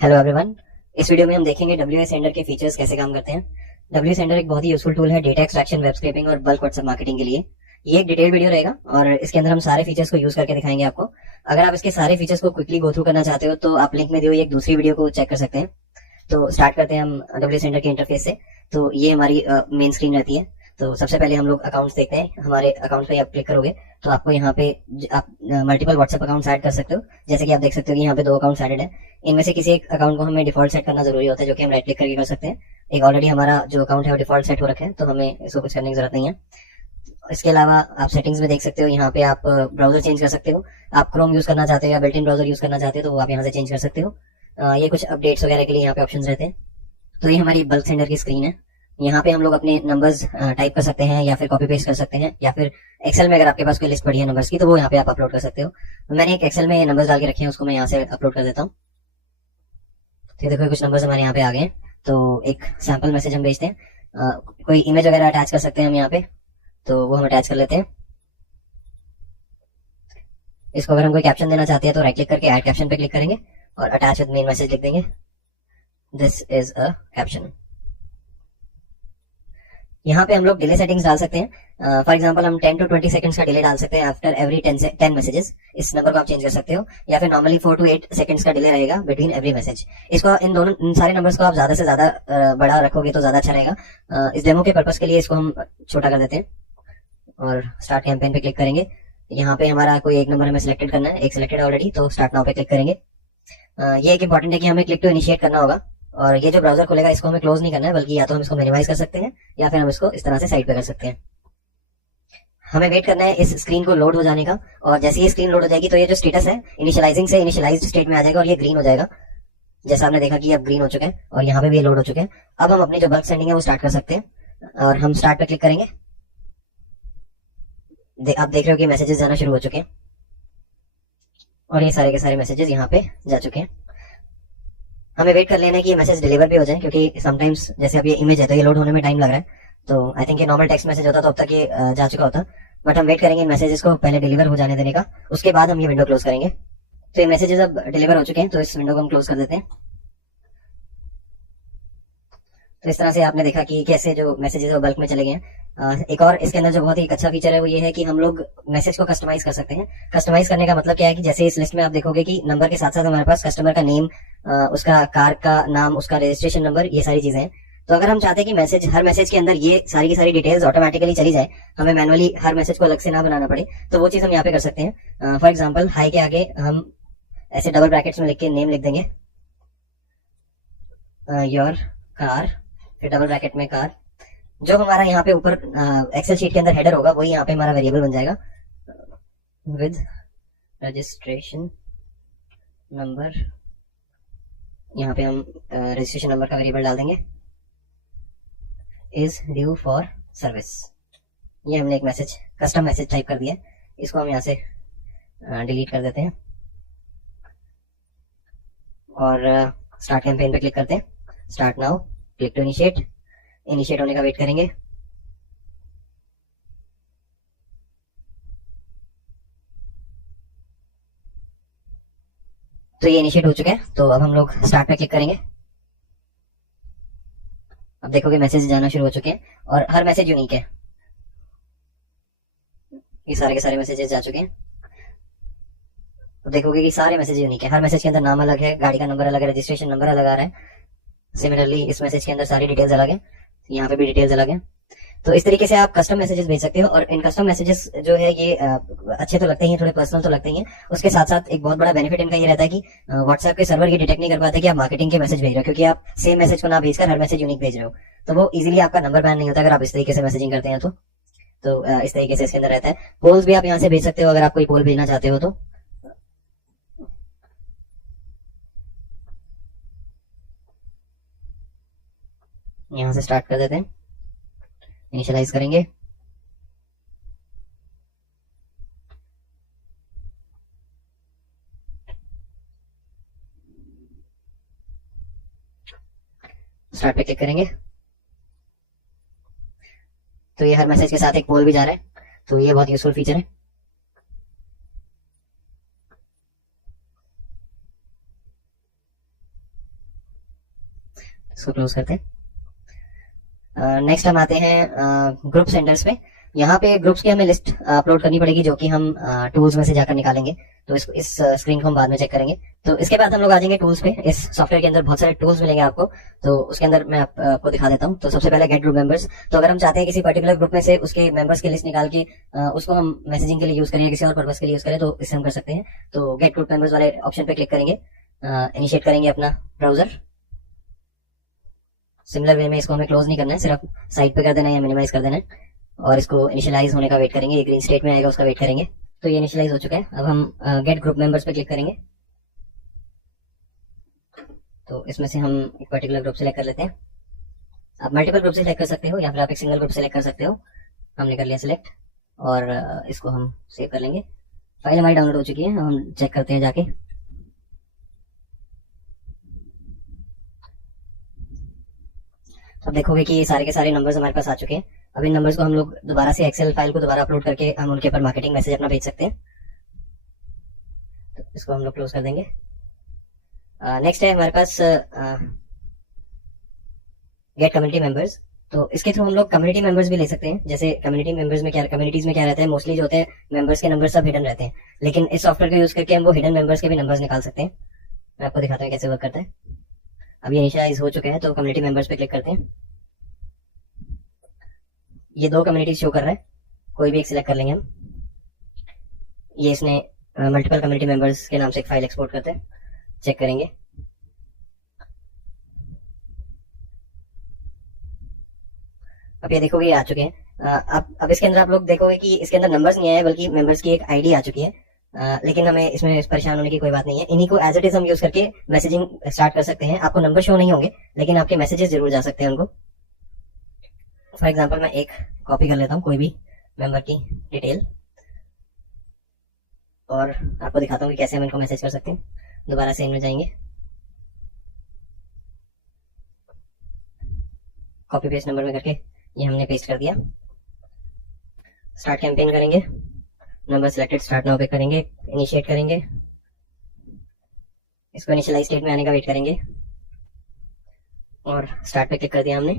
Hello everyone. इस video में हम देखेंगे डब्ल्यू सेंडर के फीचर्स कैसे काम करते हैं। डब्ल्यू सेंडर एक बहुत ही यूजफुल टूल है डेटा एक्सट्रैक्शन, वेब स्क्रैपिंग और बल्क व्हाट्सएप मार्केटिंग के लिए। ये एक डिटेल वीडियो रहेगा और इसके अंदर हम सारे फीचर्स को यूज करके दिखाएंगे आपको। अगर आप इसके सारे फीचर्स को क्विकली गो थ्रू करना चाहते हो तो आप लिंक में दी हुई एक दूसरी वीडियो को चेक कर सकते हैं। तो स्टार्ट करते हैं हम डब्ल्यू सेंडर के इंटरफेस से। तो ये हमारी मेन स्क्रीन रहती है। तो सबसे पहले हम लोग अकाउंट्स देखते हैं। हमारे अकाउंट पे आप क्लिक करोगे तो आपको यहाँ पे आप मल्टीपल व्हाट्सएप अकाउंट ऐड कर सकते हो। जैसे कि आप देख सकते हो कि यहाँ पे 2 अकाउंट्स एडेड है। इनमें से किसी एक अकाउंट को हमें डिफॉल्ट सेट करना जरूरी होता है, जो कि हम राइट क्लिक करके कर सकते हैं। एक ऑलरेडी हमारा जो अकाउंट है वो डिफॉल्ट सेट हो रखा है, तो हमें इसको कुछ करने की जरूरत नहीं है। इसके अलावा आप सेटिंग्स में देख सकते हो, यहाँ पे आप ब्राउजर चेंज कर सकते हो। आप क्रोम यूज करना चाहते हो या बिल्ट इन ब्राउजर यूज करना चाहते हो तो वो आप यहाँ से चेंज कर सकते हो। ये कुछ अपडेट्स वगैरह के लिए यहाँ पे ऑप्शन रहते हैं। तो ये हमारी बल्क सेंडर की स्क्रीन है। यहाँ पे हम लोग अपने नंबर्स टाइप कर सकते हैं या फिर कॉपी पेस्ट कर सकते हैं, या फिर एक्सेल में अगर आपके पास कोई लिस्ट पड़ी है नंबर्स की तो वो यहाँ पे आप अपलोड कर सकते हो। मैंने एक एक्सेल में नंबर्स डाल के रखे हैं, उसको मैं यहाँ से अपलोड कर देता हूँ। तो देखो कुछ नंबर्स हमारे यहाँ पे आ गए हैं। तो एक सैंपल मैसेज हम भेजते हैं। कोई इमेज वगैरह अटैच कर सकते हैं हम यहाँ पे, तो वो हम अटैच कर लेते हैं। इसको अगर हम कोई कैप्शन देना चाहते हैं तो राइट क्लिक करके ऐड कैप्शन पे क्लिक करेंगे और अटैच विद मेन मैसेज लिख देंगे, दिस इज अ कैप्शन। यहाँ पे हम लोग डिले सेटिंग्स डाल सकते हैं। फॉर एग्जांपल हम 10 to 20 सेकंड्स का डिले डाल सकते हैं आफ्टर एवरी 10 मैसेजेस। इस नंबर को आप चेंज कर सकते हो, या फिर नॉर्मली 4 to 8 सेकंड्स का डिले रहेगा बिटवीन एवरी मैसेज। इसको इन सारे नंबर्स को आप ज्यादा से ज्यादा बड़ा रखोगे तो ज्यादा अच्छा रहेगा। इस डेमो के पर्पस के लिए इसको हम छोटा कर देते हैं और स्टार्ट कैंपेन पे क्लिक करेंगे। यहाँ पे हमारा कोई एक नंबर हमें सिलेक्टेड करना है, एक सिलेक्टेड ऑलरेडी, तो स्टार्ट नाउ पे क्लिक करेंगे। ये एक इंपॉर्टेंट है कि हमें क्लिक टू इनिशिएट करना होगा, और ये जो ब्राउजर खुलेगा इसको हमें क्लोज नहीं करना है, बल्कि या तो हम इसको मिनिमाइज कर सकते हैं या फिर हम इसको इस तरह से साइड पे कर सकते हैं। हमें वेट करना है इस स्क्रीन को लोड हो जाने का, और जैसे ही स्क्रीन लोड हो जाएगी तो ये जो स्टेटस है इनिशियलाइजिंग से इनिशियलाइज्ड स्टेट में आ जाएगा और ये ग्रीन हो जाएगा। जैसा आपने देखा कि अब ग्रीन हो चुका है और यहाँ पे भी ये लोड हो चुके हैं। अब हम अपनी जो बल्क सेंडिंग है वो स्टार्ट कर सकते हैं और हम स्टार्ट पे क्लिक करेंगे। आप देख रहे हो कि मैसेजेस जाना शुरू हो चुके हैं और ये सारे के सारे मैसेजेस यहाँ पे जा चुके हैं। हमें वेट कर लेना है कि ये मैसेज डिलीवर भी हो जाए, क्योंकि समटाइम्स जैसे अब ये इमेज है तो ये लोड होने में टाइम लग रहा है। तो आई थिंक ये नॉर्मल टेक्स्ट मैसेज होता तो अब तक ये जा चुका होता, बट हम वेट करेंगे इन मैसेजेस को पहले डिलीवर हो जाने देने का, उसके बाद हम ये विंडो क्लोज करेंगे। तो ये मैसेजेस अब डिलीवर हो चुके हैं, तो इस विंडो को हम क्लोज कर देते हैं। तो इस तरह से आपने देखा कि कैसे जो मैसेजेस बल्क में चले गए हैं। एक और इसके अंदर जो बहुत ही अच्छा फीचर है वो ये है कि हम लोग मैसेज को कस्टमाइज कर सकते हैं। कस्टमाइज करने का मतलब क्या है कि जैसे इस लिस्ट में आप देखोगे कि नंबर के साथ साथ हमारे पास कस्टमर का नेम, उसका कार का नाम, उसका रजिस्ट्रेशन नंबर, ये सारी चीजें हैं। तो अगर हम चाहते हैं कि मैसेज हर मैसेज के अंदर ये सारी की सारी डिटेल्स ऑटोमेटिकली चली जाए, हमें मैनुअली हर मैसेज को अलग से ना बनाना पड़े, तो वो चीज हम यहाँ पे कर सकते हैं। फॉर एग्जाम्पल हाई के आगे हम ऐसे डबल ब्रैकेट्स में लिख के नेम लिख देंगे, योर कार, फिर डबल ब्रैकेट में कार। जो हमारा यहाँ पे ऊपर एक्सेल शीट के अंदर हेडर होगा वही यहाँ पे हमारा वेरिएबल बन जाएगा, विद रजिस्ट्रेशन नंबर। यहाँ पे हम रजिस्ट्रेशन नंबर का वेरिएबल डाल देंगे, इज ड्यू फॉर सर्विस। ये हमने एक मैसेज, कस्टम मैसेज टाइप कर दिया, इसको हम यहाँ से डिलीट कर देते हैं और स्टार्ट कैंपेन पे क्लिक करते हैं। Start now, click to initiate होने का वेट करेंगे। तो ये इनिशिएट हो चुका है, तो अब हम लोग स्टार्ट पे क्लिक करेंगे। अब देखोगे मैसेज जाना शुरू हो चुके हैं और हर मैसेज यूनिक है। ये सारे के सारे मैसेजेस जा चुके हैं। तो देखोगे कि सारे मैसेज यूनिक है, हर मैसेज के अंदर नाम अलग है, गाड़ी का नंबर अलग है, रजिस्ट्रेशन नंबर अलग आ रहा है। सिमिलरली इस मैसेज के अंदर सारी डिटेल्स अलग है, यहाँ पे भी डिटेल्स अलग है। तो इस तरीके से आप कस्टम मैसेजेस भेज सकते हो, और इन कस्टम मैसेजेस जो है ये अच्छे तो लगते ही हैं, थोड़े पर्सनल तो लगते ही हैं। उसके साथ साथ एक बहुत बड़ा बेनिफिट इनका ये रहता है कि व्हाट्सएप के सर्वर ये डिटेक्ट नहीं कर पाते कि आप मार्केटिंग के मैसेज भेज रहे हो, क्योंकि आप सेम मैसेज को ना भेजकर हर मैसेज यूनिक भेज रहे हो, तो वो इजीली आपका नंबर बैन नहीं होता अगर आप इस तरीके से मैसेजिंग करते हैं। तो इस तरीके से इसके अंदर रहता है। पोल्स भी आप यहाँ से भेज सकते हो अगर आप कोई पोल भेजना चाहते हो तो। यहाँ से स्टार्ट कर देते हैं, इनिशियलाइज करेंगे। स्टार्ट पे क्लिक करेंगे। तो ये हर मैसेज के साथ एक पोल भी जा रहा है, तो ये बहुत यूजफुल फीचर है। इसको क्लोज करते हैं। नेक्स्ट हम आते हैं ग्रुप सेंडर्स पे। यहाँ पे ग्रुप्स की हमें लिस्ट अपलोड करनी पड़ेगी, जो कि हम टूल्स में से जाकर निकालेंगे। तो इस स्क्रीन को हम बाद में चेक करेंगे। तो इसके बाद हम लोग आ जाएंगे टूल्स पे। इस सॉफ्टवेयर के अंदर बहुत सारे टूल्स मिलेंगे आपको, तो उसके अंदर मैं आपको दिखा देता हूँ। तो सबसे पहले गेट ग्रुप मेंबर्स। तो अगर हम चाहते हैं किसी पर्टिकुलर ग्रुप में से उसके मेंबर्स की लिस्ट निकाल के उसको हम मैसेजिंग के लिए यूज करें या किसी और पर्पस के लिए यूज करें, तो इससे हम कर सकते हैं। तो गेट ग्रुप मेंबर्स वाले ऑप्शन पे क्लिक करेंगे, इनिशिएट करेंगे अपना ब्राउजर। सिमिलर वे में इसको हमें क्लोज नहीं करना है, सिर्फ साइड पे कर देना है या मिनिमाइज कर देना है, और इसको इनिशियलाइज होने का वेट करेंगे। ये ग्रीन स्टेट में आएगा, उसका वेट करेंगे। तो ये इनिशियलाइज हो चुका है। अब हम गेट ग्रुप मेंबर्स पे क्लिक करेंगे। तो इसमें से हम एक पर्टिकुलर ग्रुप सेलेक्ट कर लेते हैं। आप मल्टीपल ग्रुप सेलेक्ट कर सकते हो या फिर आप एक सिंगल ग्रुप सेलेक्ट कर सकते हो। हमने कर लिया सिलेक्ट, और इसको हम सेव कर लेंगे। फाइल हमारी डाउनलोड हो चुकी है, हम चेक करते हैं जाके। तो देखोगे कि ये सारे के सारे नंबर्स हमारे पास आ चुके हैं। अब इन नंबर्स को हम लोग दोबारा से एक्सेल फाइल को दोबारा अपलोड करके हम उनके ऊपर मार्केटिंग मैसेज अपना भेज सकते हैं। तो इसको हम लोग क्लोज कर देंगे। नेक्स्ट है हमारे पास गेट कम्युनिटी मेंबर्स। तो इसके थ्रू हम लोग कम्युनिटी मेंबर्स भी ले सकते हैं। जैसे कम्युनिटी मेंबर्स में क्या, कम्युनिटीज में क्या रहता है, मोस्टली जो होते हैं मेंबर्स के नंबर सब हिडन रहते हैं, लेकिन इस सॉफ्टवेयर को यूज करके हम वो हिडन मेंबर्स के भी नंबर्स निकाल सकते हैं। मैं आपको दिखाता हूँ कैसे वर्क करता है। अब ये इनिशियलाइज हो चुका है, तो कम्युनिटी मेंबर्स पे क्लिक करते हैं। ये 2 कम्युनिटीज शो कर रहा है, कोई भी एक सिलेक्ट कर लेंगे हम। ये इसने मल्टीपल कम्युनिटी मेंबर्स के नाम से एक फाइल एक्सपोर्ट करते हैं, चेक करेंगे। अब ये देखोगे ये आ चुके हैं। अब इसके अंदर आप लोग देखोगे कि इसके अंदर नंबर्स नहीं आए, बल्कि मेंबर्स की एक आईडी आ चुकी है। लेकिन हमें इसमें परेशान होने की कोई बात नहीं है। इन्हीं को एज इट इज हम यूज करके मैसेजिंग स्टार्ट कर सकते हैं। आपको नंबर शो नहीं होंगे, लेकिन आपके मैसेजेस जरूर जा सकते हैं उनको। फॉर एग्जाम्पल मैं एक कॉपी कर लेता हूँ कोई भी मेंबर की डिटेल, और आपको दिखाता हूँ कि कैसे हम इनको मैसेज कर सकते हैं। दोबारा से इनमें जाएंगे, कॉपी पेस्ट नंबर में करके ये हमने पेस्ट कर दिया। स्टार्ट कैंपेन करेंगे, नंबर सिलेक्टेड, स्टार्ट नाउ पे करेंगे, इनिशिएट करेंगे, इसको इनिशियलाइज स्टेट में आने का वेट करेंगे, और स्टार्ट पे क्लिक कर दिया हमने।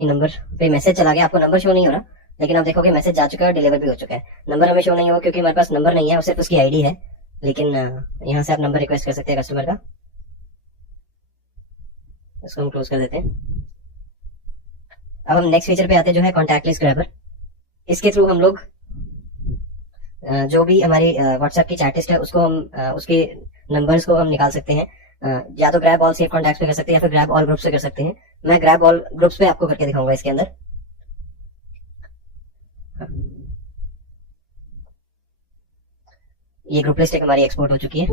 नंबर पे मैसेज चला गया, आपको नंबर शो नहीं हो रहा, लेकिन आप देखोगे मैसेज जा चुका है और डिलीवर भी हो चुका है। नंबर हमें शो नहीं होगा क्योंकि हमारे पास नंबर नहीं है, सिर्फ उसकी आईडी है। लेकिन यहाँ से आप नंबर रिक्वेस्ट कर सकते हैं कस्टमर का। इसको हम क्लोज कर देते हैं। अब हम नेक्स्ट फीचर पे आते हैं, जो है कॉन्टैक्ट लिस्ट ग्रैबर। इसके थ्रू हम लोग जो भी हमारी व्हाट्सएप की चैट लिस्ट है उसको हम उसके नंबर्स को हम निकाल सकते हैं। या तो ग्रैब ऑल सेव कॉन्टैक्ट्स पे कर सकते हैं, या फिर ग्रैब ऑल ग्रुप्स पे कर सकते हैं। मैं ग्रैब ऑल ग्रुप्स पे आपको करके दिखाऊंगा इसके अंदर। ये ग्रुप लिस्ट एक हमारी एक्सपोर्ट हो चुकी है,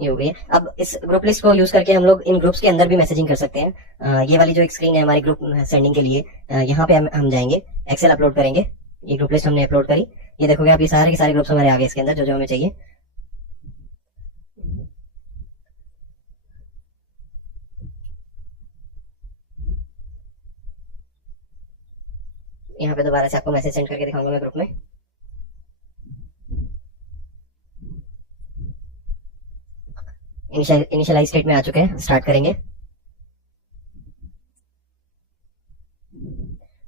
ये हो गई है। अब इस ग्रुप लिस्ट को यूज करके हम लोग इन ग्रुप्स के अंदर भी मैसेजिंग कर सकते हैं। ये वाली जो एक स्क्रीन है हमारी ग्रुप सेंडिंग के लिए, यहाँ पे हम जाएंगे, एक्सेल अपलोड करेंगे। ये ग्रुप लिस्ट हमने अपलोड करी, ये देखोगे आप, ये सारे के सारे ग्रुप्स हमारे आ गए इसके अंदर, जो जो हमें चाहिए। यहाँ पे दोबारा से आपको मैसेज सेंड करके दिखाऊंगा मैं ग्रुप में। इनिशियलाइज स्टेट में आ चुके हैं, स्टार्ट करेंगे।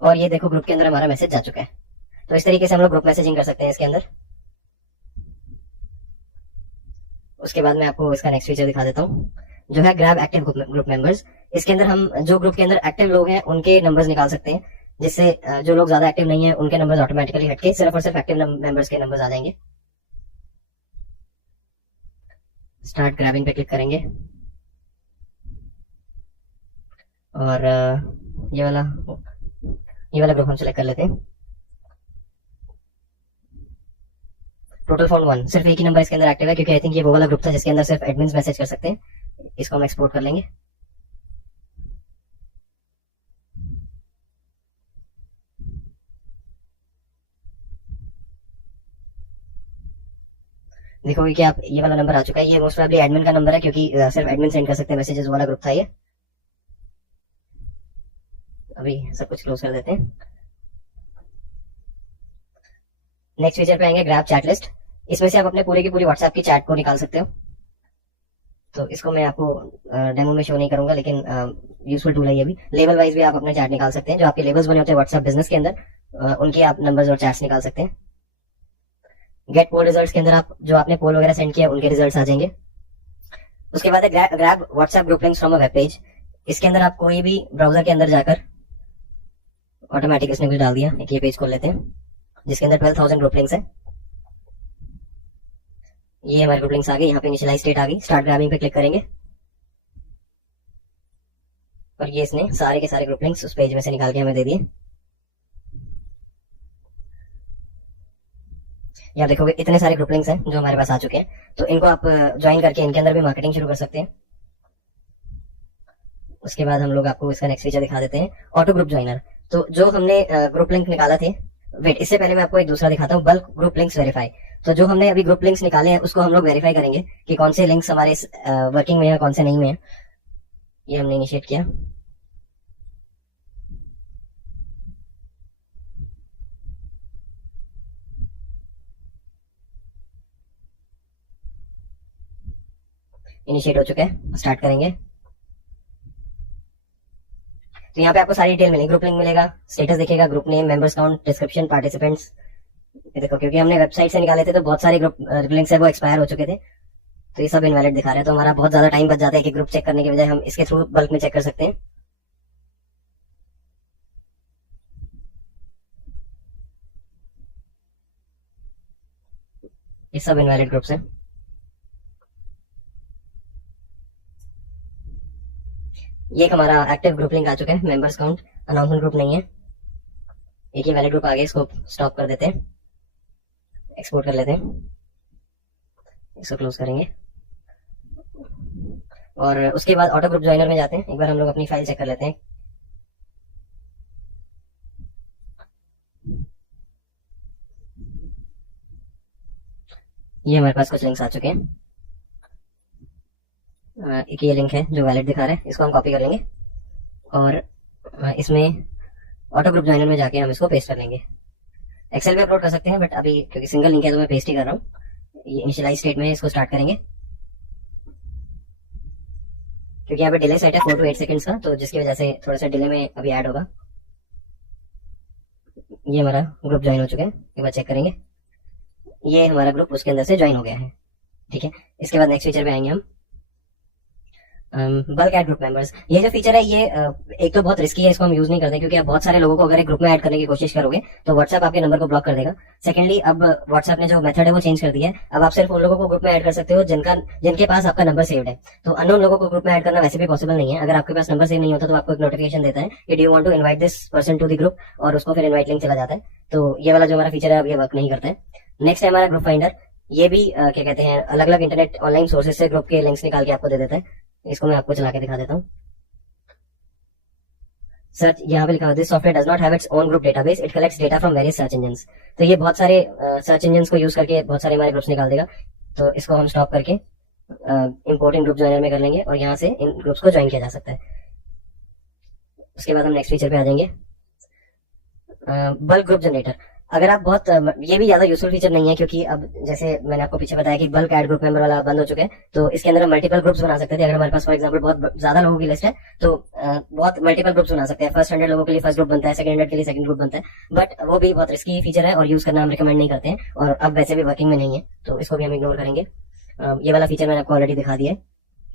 और ये देखो ग्रुप के अंदर हमारा मैसेज जा चुका है। तो इस तरीके से हम लोग ग्रुप मैसेजिंग कर सकते हैं इसके अंदर। उसके बाद मैं आपको इसका नेक्स्ट फीचर दिखा देता हूँ, जो है ग्रैब एक्टिव ग्रुप मेंबर्स। इसके अंदर हम जो ग्रुप के अंदर एक्टिव लोग हैं उनके नंबर्स निकाल सकते हैं, जिससे जो लोग ज्यादा एक्टिव नहीं है उनके नंबर्स ऑटोमेटिकली हटके सिर्फ और सिर्फ एक्टिव मेंबर्स के नंबर्स आ जाएंगे। स्टार्ट ग्रैबिंग पे क्लिक करेंगे, और ये वाला ग्रुप हम सेलेक्ट कर लेते हैं। टोटल फोन 1, सिर्फ एक ही नंबर इसके अंदर एक्टिव है, क्योंकि आई थिंक ये वो वाला ग्रुप था जिसके अंदर सिर्फ एडमिन्स मैसेज कर सकते हैं। इसको हम एक्सपोर्ट कर लेंगे। देखोगे कि आप, ये वाला नंबर आ चुका है। ये मोस्ट प्रोबेबली एडमिन का नंबर है, क्योंकि सिर्फ एडमिन सेंड कर सकते हैं मैसेजेस वाला ग्रुप था ये। अभी सब कुछ क्लोज कर देते हैं। नेक्स्ट फीचर पे आएंगे ग्रैब चैट लिस्ट। इसमें से आप अपने पूरे की पूरी व्हाट्सएप की चैट को निकाल सकते हो। तो इसको मैं आपको डेमो में शो नहीं करूंगा, लेकिन यूजफुल टूल है ये भी। लेवल वाइज भी आप अपने चैट निकाल सकते हैं, जो आपके लेवल्स बने होते हैं व्हाट्सएप बिजनेस के अंदर, उनके आप नंबर्स और चैट्स निकाल सकते हैं। गेट पोल रिजल्ट्स के अंदर आप जो आपने पोल वगैरह सेंड किया उनके रिजल्ट्स आ जाएंगे। उसके बाद है grab WhatsApp group links from a web page. इसके अंदर आप कोई भी ब्राउजर के अंदर जाकर, ऑटोमेटिक इसने कुछ डाल दिया, एक ये पेज खोल लेते हैं जिसके अंदर 12,000 ग्रुप लिंक्स है। ये हमारे ग्रुप लिंक्स आ गए, यहाँ पे इनिशियलाइज स्टेट आ गई। स्टार्ट ग्रैबिंग पे क्लिक करेंगे और ये इसने सारे के सारे ग्रुप लिंक्स उस पेज में से निकाल के हमें दे दिए। यहाँ देखोगे इतने सारे ग्रुप लिंक्स हैं जो हमारे पास आ चुके हैं, तो इनको आप ज्वाइन करके इनके अंदर भी मार्केटिंग शुरू कर सकते हैं। उसके बाद हम लोग आपको इसका नेक्स्ट फीचर दिखा देते हैं, ऑटो ग्रुप ज्वाइनर। तो जो हमने ग्रुप लिंक निकाला थे, वेट इससे पहले मैं आपको एक दूसरा दिखाता हूँ, बल्क ग्रुप लिंक्स वेरीफाई। तो जो हमने अभी ग्रुप लिंक्स निकाले हैं उसको हम लोग वेरीफाई करेंगे कि कौन से लिंक्स हमारे वर्किंग में है, कौन से नहीं में है। ये हमने इनिशिएट किया। इनिशिएट हो चुका है, स्टार्ट करेंगे। तो यहाँ पे आपको सारी डिटेल मिलेगी, ग्रुप लिंक मिलेगा, स्टेटस दिखेगा, group name, members count, description, participants. देखो क्योंकि हमने वेबसाइट से निकाले थे तो बहुत सारे ग्रुप लिंक्स है वो एक्सपायर हो चुके थे, तो ये सब इनवैलिड दिखा रहे हैं। तो हमारा बहुत ज्यादा टाइम बच जाता है कि ग्रुप चेक करने के बजाय हम इसके थ्रू बल्क में चेक कर सकते हैं। ये सब इनवैलिड ग्रुप्स हैं। ये एक हमारा एक्टिव ग्रुप लिंक आ चुका है, मेंबर्स काउंट, अनाउंसमेंट ग्रुप नहीं है। एक ये वैलिड ग्रुप आ गया, इसको स्टॉप कर देते हैं, एक्सपोर्ट कर लेते हैं, इसको क्लोज करेंगे। और उसके बाद ऑटो ग्रुप ज्वाइनर में जाते हैं, एक बार हम लोग अपनी फाइल चेक कर लेते हैं। ये हमारे पास कुछ लिंक्स आ चुके हैं। एक ये लिंक है जो वैलिड दिखा रहा है, इसको हम कॉपी कर लेंगे और इसमें ऑटो ग्रुप ज्वाइनर में जाके हम इसको पेस्ट कर लेंगे। एक्सेल में अपलोड कर सकते हैं, बट अभी क्योंकि सिंगल लिंक है तो मैं पेस्ट ही कर रहा हूँ। ये इनिशियलाइज स्टेट में इसको स्टार्ट करेंगे, क्योंकि यहाँ पे डिले सेट है 4 to 8 सेकंड्स का, तो जिसकी वजह से थोड़ा सा डिले में अभी ऐड होगा। ये हमारा ग्रुप ज्वाइन हो चुका है, एक बार चेक करेंगे। ये हमारा ग्रुप उसके अंदर से ज्वाइन हो गया है, ठीक है। इसके बाद नेक्स्ट फीचर पे आएंगे हम, बल्क ऐड ग्रुप मेंबर्स। ये जो फीचर है ये एक तो बहुत रिस्की है, इसको हम यूज नहीं करते क्योंकि आप बहुत सारे लोगों को अगर एक ग्रुप में ऐड करने की कोशिश करोगे तो व्हाट्सएप आपके नंबर को ब्लॉक कर देगा। सेकंडली, अब व्हाट्सएप ने जो मेथड है वो चेंज कर दिया है, अब आप सिर्फ उन लोगों को ग्रुप में ऐड कर सकते हो जिनके पास आपका नंबर सेव्ड है। तो अननोन लोगों को ग्रुप में ऐड करना वैसे भी पॉसिबल नहीं है। अगर आपके पास नंबर सेव नहीं होता तो आपको एक नोटिफिकेशन देता है कि do you want to invite this person to the group, और उसको फिर इनवाइट लिंक चला जाता है। तो ये वाला जो हमारा फीचर है अब ये वर्क नहीं करता है। नेक्स्ट है हमारा ग्रुप फाइंडर। ये भी क्या कहते हैं, अलग अलग इंटरनेट ऑनलाइन सोर्सेज से ग्रुप के लिंक्स निकाल के आपको दे देता है। इसको मैं आपको चला के दिखा देता हूँ। सर्च, यहाँ पे लिखा हुआ है, this software does not have its own group database, it collects data from various search engines. तो ये बहुत सारे सर्च इंजन्स को यूज करके बहुत सारे हमारे ग्रुप्स निकाल देगा। तो इसको हम स्टॉप करके इंपोर्ट इन ग्रुप ज्वाइनर में कर लेंगे और यहाँ से इन ग्रुप्स को ज्वाइन किया जा सकता है। उसके बाद हम नेक्स्ट फीचर पे आ जाएंगे, बल्क ग्रुप जनरेटर। अगर आप बहुत ये भी ज्यादा यूजफुल फीचर नहीं है, क्योंकि अब जैसे मैंने आपको पीछे बताया कि बल्क ऐड ग्रुप मेंबर वाला बंद हो चुका है, तो इसके अंदर हम मल्टीपल ग्रुप्स बना सकते थे। अगर हमारे पास फॉर एग्जांपल बहुत ज्यादा लोगों की लिस्ट है तो बहुत मल्टीपल ग्रुप्स बना सकते हैं। फर्स्ट 100 लोगों के लिए फर्स्ट ग्रुप बनता है, सेकंड 100 के लिए सेकंड ग्रुप बनता है, बट वो भी बहुत रिस्की फीचर है और यूज करना हम रिकमेंड नहीं करते हैं, और अब वैसे भी वर्किंग में नहीं है, तो इसको भी हम इग्नोर करेंगे। ये वाला फीचर मैंने आपको ऑलरेडी दिखा दिया है।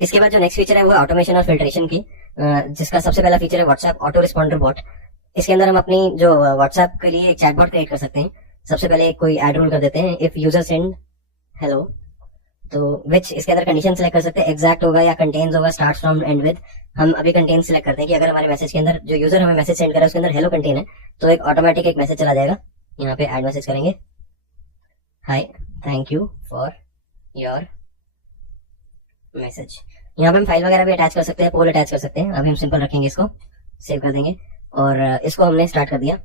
इसके बाद जो नेक्स्ट फीचर है वो ऑटोमेशन और फिल्ट्रेशन की, जिसका सबसे पहला फीचर है व्हाट्सएप ऑटो रिस्पॉन्डर बॉट। इसके अंदर हम अपनी जो व्हाट्सएप के लिए एक चैटबॉट क्रिएट कर सकते हैं। सबसे पहले कोई एड रूल कर देते हैं, इफ यूजर सेंड हेलो, तो विच इसके अंदर कंडीशन सेलेक्ट कर सकते हैं, एग्जैक्ट होगा या कंटेन्स होगा, स्टार्ट फ्रॉम एंड विद। हम अभी कंटेन सेलेक्ट करते हैं कि अगर हमारे मैसेज के अंदर जो यूजर हमें मैसेज सेंड कर रहा है उसके अंदर हेलो कंटेन है, तो एक ऑटोमेटिक एक मैसेज चला जाएगा। यहाँ पे एड मैसेज करेंगे, hi thank you for your message. यहाँ पे हम फाइल वगैरह भी अटैच कर सकते हैं, पोल अटैच कर सकते हैं। अभी हम सिंपल रखेंगे, इसको सेव कर देंगे और इसको हमने स्टार्ट कर दिया।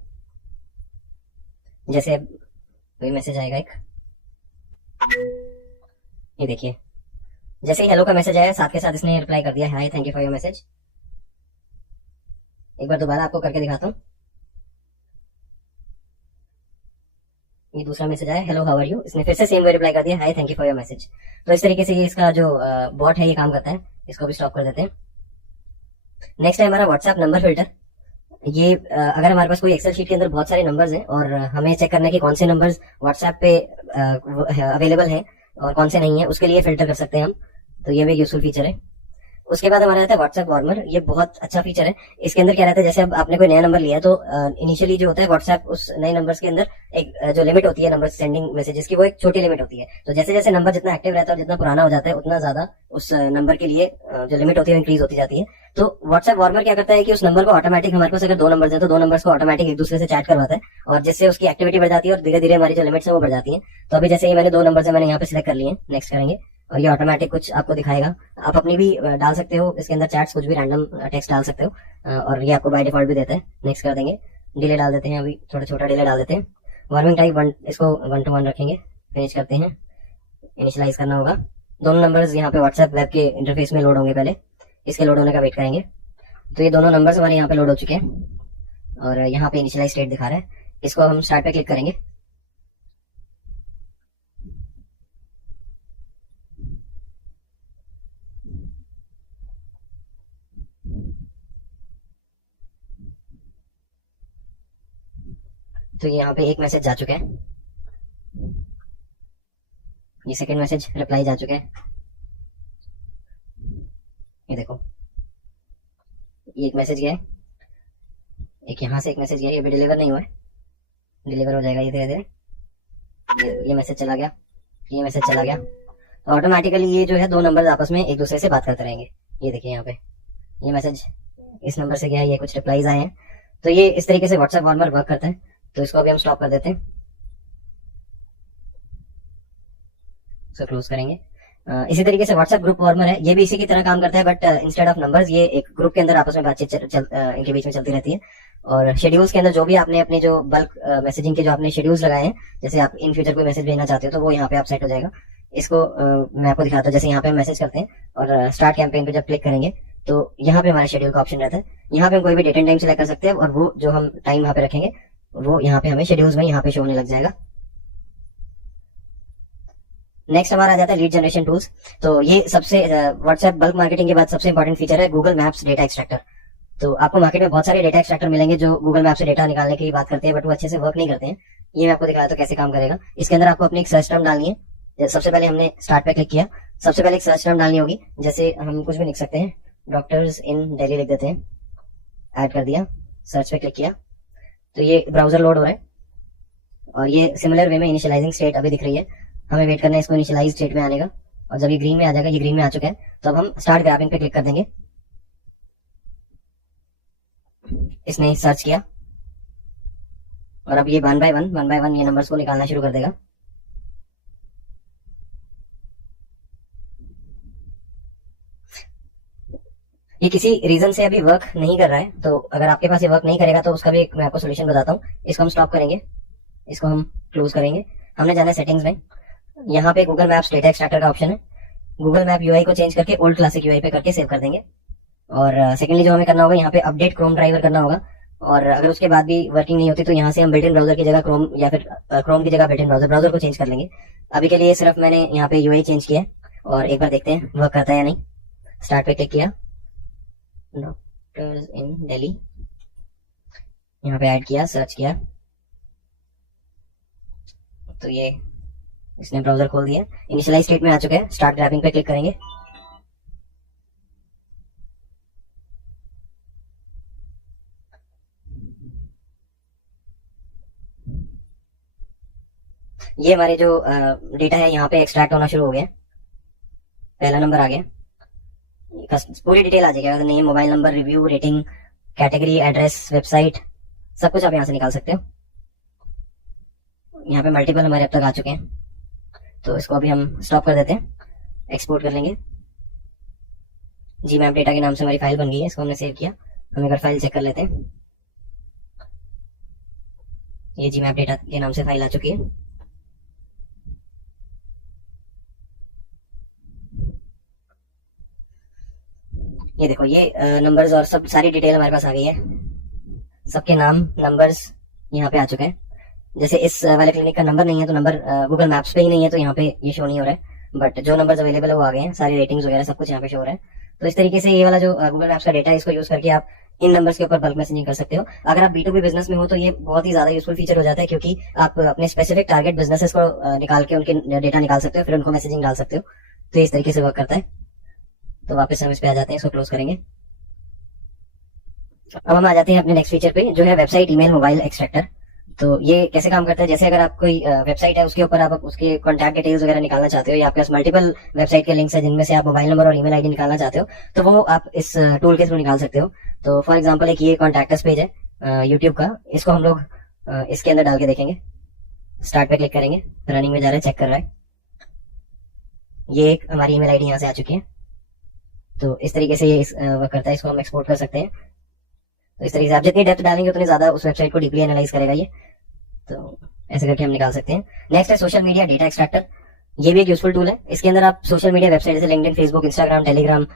जैसे कोई मैसेज आएगा एक, ये देखिए जैसे ही हेलो का मैसेज आया साथ के साथ इसने रिप्लाई कर दिया, hi thank you for your message. एक बार दोबारा आपको करके दिखाता हूँ। ये दूसरा मैसेज आया, हेलो हाउ आर यू, इसने फिर से सेम वे रिप्लाई कर दिया, hi thank you for your message. तो इस तरीके से ये इसका जो बॉट है ये काम करता है। इसको भी स्टॉप कर देते हैं। नेक्स्ट है हमारा व्हाट्सएप नंबर फिल्टर। ये अगर हमारे पास कोई एक्सेल शीट के अंदर बहुत सारे नंबर्स हैं और हमें चेक करना है कि कौन से नंबर्स व्हाट्सएप पे अवेलेबल हैं और कौन से नहीं है, उसके लिए फिल्टर कर सकते हैं हम। तो ये भी एक यूजफुल फीचर है। उसके बाद हमारा आता है व्हाट्सएप वार्मर। ये बहुत अच्छा फीचर है। इसके अंदर क्या रहता है, जैसे अब आपने कोई नया नंबर लिया है तो इनिशियली जो होता है व्हाट्सएप उस नए नंबर्स के अंदर एक जो लिमिट होती है नंबर सेंडिंग मैसेजेस की, वो एक छोटी लिमिट होती है। तो जैसे जैसे नंबर जितना एक्टिव रहता है और जितना पुराना हो जाता है उतना ज्यादा उस नंबर के लिए जो लिमिट होती है इंक्रीज होती जाती है। तो व्हाट्सएप वार्मर क्या करता है कि उस नंबर को ऑटोमेटिक, हमारे पास अगर 2 नंबर है तो 2 नंबर्स को ऑटोमेटिक एक दूसरे से चैट करवाता है और जिससे उसकी एक्टिविटी बढ़ जाती है और धीरे धीरे हमारी जो लिमिट्स है वो बढ़ जाती है। तो अभी जैसे ये मैंने 2 नंबर से मैंने यहाँ पे सिलेक्ट कर लिए, नेक्स्ट करेंगे और ये ऑटोमेटिक कुछ आपको दिखाएगा। आप अपनी भी डाल सकते हो इसके अंदर चैट्स, कुछ भी रैंडम टेक्स्ट डाल सकते हो और ये आपको बाय डिफॉल्ट भी देता है। नेक्स्ट कर देंगे। डिले डाल देते हैं, अभी थोड़ा छोटा डिले डाल देते हैं। वार्मिंग टाइप 1, इसको 1 to 1 रखेंगे। फिनिश करते हैं। इनिशियलाइज करना होगा। दोनों नंबर्स यहाँ पे व्हाट्सएप वेब के इंटरफेस में लोड होंगे, पहले इसके लोड होने का वेट करेंगे। तो ये दोनों नंबर्स हमारे यहाँ पे लोड हो चुके हैं और यहाँ पे इनिशियलाइज स्टेट दिखा रहा है। इसको हम स्टार्ट पे क्लिक करेंगे। तो यहाँ पे एक मैसेज जा चुका है, ये सेकंड मैसेज रिप्लाई जा चुका है। ये देखो, ये एक मैसेज गया है, एक यहाँ से एक मैसेज गया है, ये भी डिलीवर नहीं हुआ है, डिलीवर हो जाएगा ये धीरे धीरे। ये मैसेज चला गया, ये मैसेज चला गया। तो ऑटोमेटिकली ये जो है 2 नंबर आपस में एक दूसरे से बात करते रहेंगे। ये देखिए यहाँ पे ये मैसेज इस नंबर से गया है, ये कुछ रिप्लाईज आए हैं। तो ये इस तरीके से व्हाट्सएप वार्मर वर्क करता है। तो इसको अभी हम स्टॉप कर देते हैं, इसको क्लोज करेंगे। इसी तरीके से व्हाट्सएप ग्रुप वार्मर है, ये भी इसी की तरह काम करता है, बट इंस्टेड ऑफ नंबर्स ये एक ग्रुप के अंदर आपस में बातचीत इनके बीच में चलती रहती है। और शेड्यूल्स के अंदर जो भी आपने अपने जो बल्क मैसेजिंग के जो आपने शेड्यूल्स लगाए हैं, जैसे आप इन फ्यूचर कोई मैसेज भेजना चाहते हो तो वो यहाँ पे आप सेट हो जाएगा। इसको मैं आपको दिखाता हूँ। जैसे यहाँ पे हम मैसेज करते हैं और स्टार्ट कैंपेन पे जब क्लिक करेंगे तो यहाँ पे हमारे शेड्यूल का ऑप्शन रहता है। यहाँ पे हम कोई भी डेट एंड टाइम सेलेक्ट कर सकते हैं और वो जो हम टाइम यहाँ पे रखेंगे वो यहाँ पे हमें शेड्यूल्स में यहाँ पे शो होने लग जाएगा। नेक्स्ट हमारा आ जाता है लीड जनरेशन टूल्स। तो ये सबसे व्हाट्सएप बल्क मार्केटिंग के बाद सबसे इंपॉर्टेंट फीचर है गूगल मैप्स डेटा एक्सट्रैक्टर। तो आपको मार्केट में बहुत सारे डेटा एक्सट्रैक्टर मिलेंगे जो गूगल मैप से डेटा निकालने की बात करते हैं, बट वो अच्छे से वर्क नहीं करते हैं। ये मैं आपको दिखाया तो कैसे काम करेगा। इसके अंदर आपको अपनी एक सर्च टर्म डालनी है। सबसे पहले हमने स्टार्ट पे क्लिक किया, सबसे पहले एक सर्च टर्म डालनी होगी। जैसे हम कुछ भी लिख सकते हैं, डॉक्टर्स इन दिल्ली लिख देते हैं, ऐड कर दिया, सर्च पे क्लिक किया तो ये ब्राउजर लोड हो रहा है और ये सिमिलर वे में इनिशियलाइजिंग स्टेट अभी दिख रही है। हमें वेट करना है इसको इनिशियलाइज स्टेट में आने का और जब ये ग्रीन में आ जाएगा, ये ग्रीन में आ चुका है, तो अब हम स्टार्ट ग्राफिंग पे क्लिक कर देंगे। इसने सर्च किया और अब ये 1 by 1 ये नंबर्स को निकालना शुरू कर देगा। ये किसी रीजन से अभी वर्क नहीं कर रहा है, तो अगर आपके पास ये वर्क नहीं करेगा तो उसका भी मैं आपको सोल्यूशन बताता हूँ। इसको हम स्टॉप करेंगे, इसको हम क्लोज करेंगे। हमने जाना है सेटिंग्स में, यहाँ पे गूगल मैप्स डेटा एक्सट्रैक्टर का ऑप्शन है। गूगल मैप यूआई को चेंज करके ओल्ड क्लासिक यूआई पे करके सेव कर देंगे। और सेकेंडली जो हमें करना होगा, यहाँ पे अपडेट क्रोम ड्राइवर करना होगा। और अगर उसके बाद भी वर्किंग नहीं होती तो यहाँ से हम बिल्ट इन ब्राउजर की जगह क्रोम या फिर क्रोम की जगह बिल्ट इन ब्राउजर को चेंज कर लेंगे। अभी के लिए सिर्फ मैंने यहाँ पे यूआई चेंज किया है और एक बार देखते हैं वर्क करता है या नहीं। स्टार्ट पे क्लिक किया, डॉक्टर्स इन दिल्ली यहाँ पे ऐड किया, सर्च किया तो ये इसने ब्राउजर खोल दिया, इनिशियलाइज स्टेट में आ चुके हैं। स्टार्ट ग्राफिंग पे क्लिक करेंगे, ये हमारे जो डेटा है यहाँ पे एक्सट्रैक्ट होना शुरू हो गया। पहला नंबर आ गया, पूरी डिटेल आ जाएगी, name, mobile number, review, rating, category, address, website, सब कुछ आप यहाँ से निकाल सकते हो। यहाँ पे मल्टीपल हमारे अब तक आ चुके हैं, तो इसको अभी हम स्टॉप कर देते हैं, एक्सपोर्ट कर लेंगे। जी मैप डेटा के नाम से हमारी फाइल बन गई है, इसको हमने सेव किया। हम एक बार फाइल चेक कर लेते हैं। ये जी मैप डेटा के नाम से फाइल आ चुकी है। ये देखो, ये नंबर्स और सब सारी डिटेल हमारे पास आ गई है, सबके नाम, नंबर्स यहाँ पे आ चुके हैं। जैसे इस वाले क्लिनिक का नंबर नहीं है तो नंबर गूगल मैप्स पे ही नहीं है, तो यहाँ पे ये शो नहीं हो रहा है, बट जो नंबर्स अवेलेबल है वो आ गए हैं, सारी रेटिंग्स वगैरह सब कुछ यहाँ पे शो हो रहा है। तो इस तरीके से ये वाला जो गूगल मैप्स का डेटा है इसको यूज करके आप इन नंबर्स के ऊपर बल्क मैसेजिंग कर सकते हो। अगर आप B2B बिजनेस में हो तो ये बहुत ही ज्यादा यूजफुल फीचर हो जाता है, क्योंकि आप अपने स्पेसिफिक टारगेट बिजनेसेस को निकाल के उनके डेटा निकाल सकते हो, फिर उनको मैसेजिंग डाल सकते हो। तो ये इस तरीके से वर्क करता है। तो वापस हम इस पे आ जाते हैं, इसको क्लोज करेंगे। अब हम आ जाते हैं अपने नेक्स्ट फीचर पे, जो है वेबसाइट ईमेल मोबाइल एक्सट्रैक्टर। तो ये कैसे काम करता है, जैसे अगर आप कोई वेबसाइट है उसके ऊपर आप उसके कॉन्टैक्ट डिटेल्स वगैरह निकालना चाहते हो, या आपके पास मल्टीपल वेबसाइट के लिंक्स है जिनमें से आप मोबाइल नंबर और ईमेल आईडी निकालना चाहते हो, तो वो आप इस टूल के थ्रू निकाल सकते हो। तो फॉर एग्जांपल एक ये कॉन्टैक्ट पेज है यूट्यूब का, इसको हम लोग इसके अंदर डाल के देखेंगे। स्टार्ट पे क्लिक करेंगे, रनिंग में जा रहा है, चेक कर रहा है। ये एक हमारी ईमेल आईडी यहाँ से आ चुकी है। तो इस तरीके से ये वर्क करता है, इसको हम एक्सपोर्ट कर सकते हैं। तो इस तरीके से आप जितनी डेप्थ डालेंगे उतनी ज्यादा उस वेबसाइट को डीपली एनालाइज करेगा ये। तो ऐसे करके हम निकाल सकते हैं। नेक्स्ट है सोशल मीडिया डेटा एक्सट्रैक्टर। ये भी एक यूजफुल टूल है। इसके अंदर आप सोशल मीडिया वेबसाइट जैसे LinkedIn, Facebook, Instagram, Telegram,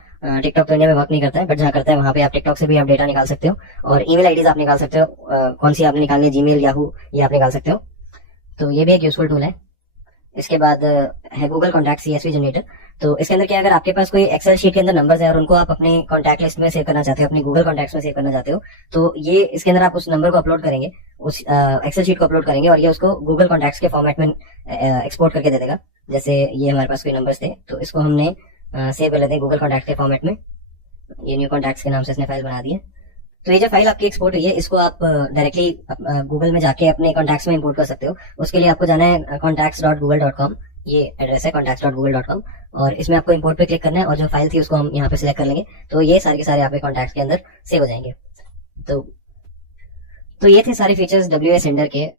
TikTok तो इंडिया में वर्क नहीं करता है, बट जहाँ करता है वहाँ पे आप टिकटॉक से भी आप डेटा निकाल सकते हो, और ईमेल आईडीज आप निकाल सकते हो। कौन सी आपने निकालनी है, जीमेल, याहू, ये आप निकाल सकते हो। तो ये भी एक यूजफुल टूल है। इसके बाद है गूगल कॉन्टैक्ट CSV जनरेटर। तो इसके अंदर क्या है, अगर आपके पास कोई एक्सेल शीट के अंदर नंबर्स है और उनको आप अपने कॉन्टैक्ट लिस्ट में सेव करना चाहते हो, अपनी गूगल कॉन्टैक्ट्स में सेव करना चाहते हो, तो ये इसके अंदर आप उस नंबर को अपलोड करेंगे, उस एक्सेल शीट को अपलोड करेंगे, और ये उसको गूगल कॉन्टैक्ट्स के फॉर्मेट में एक्सपोर्ट करके दे देगा। जैसे ये हमारे पास कोई नंबर्स थे तो इसको हमने सेव कर लेते हैं गूगल कॉन्टैक्ट के फॉर्मेट में। ये न्यू कॉन्टैक्ट्स के नाम से इसने फाइल बना दी है। तो ये जो फाइल आपकी एक्सपोर्ट हुई है इसको आप डायरेक्टली गूगल में जाके अपने कॉन्टैक्ट्स में इंपोर्ट कर सकते हो। उसके लिए आपको जाना है contacts.google.com, ये एड्रेस है contacts.google.com, और इसमें आपको इंपोर्ट पे क्लिक करना है और जो फाइल थी उसको हम यहाँ पे सिलेक्ट कर लेंगे। तो ये सारे के सारे आपके कॉन्टैक्ट्स के अंदर सेव हो जाएंगे। तो ये थे सारे फीचर्स WA सेंडर के।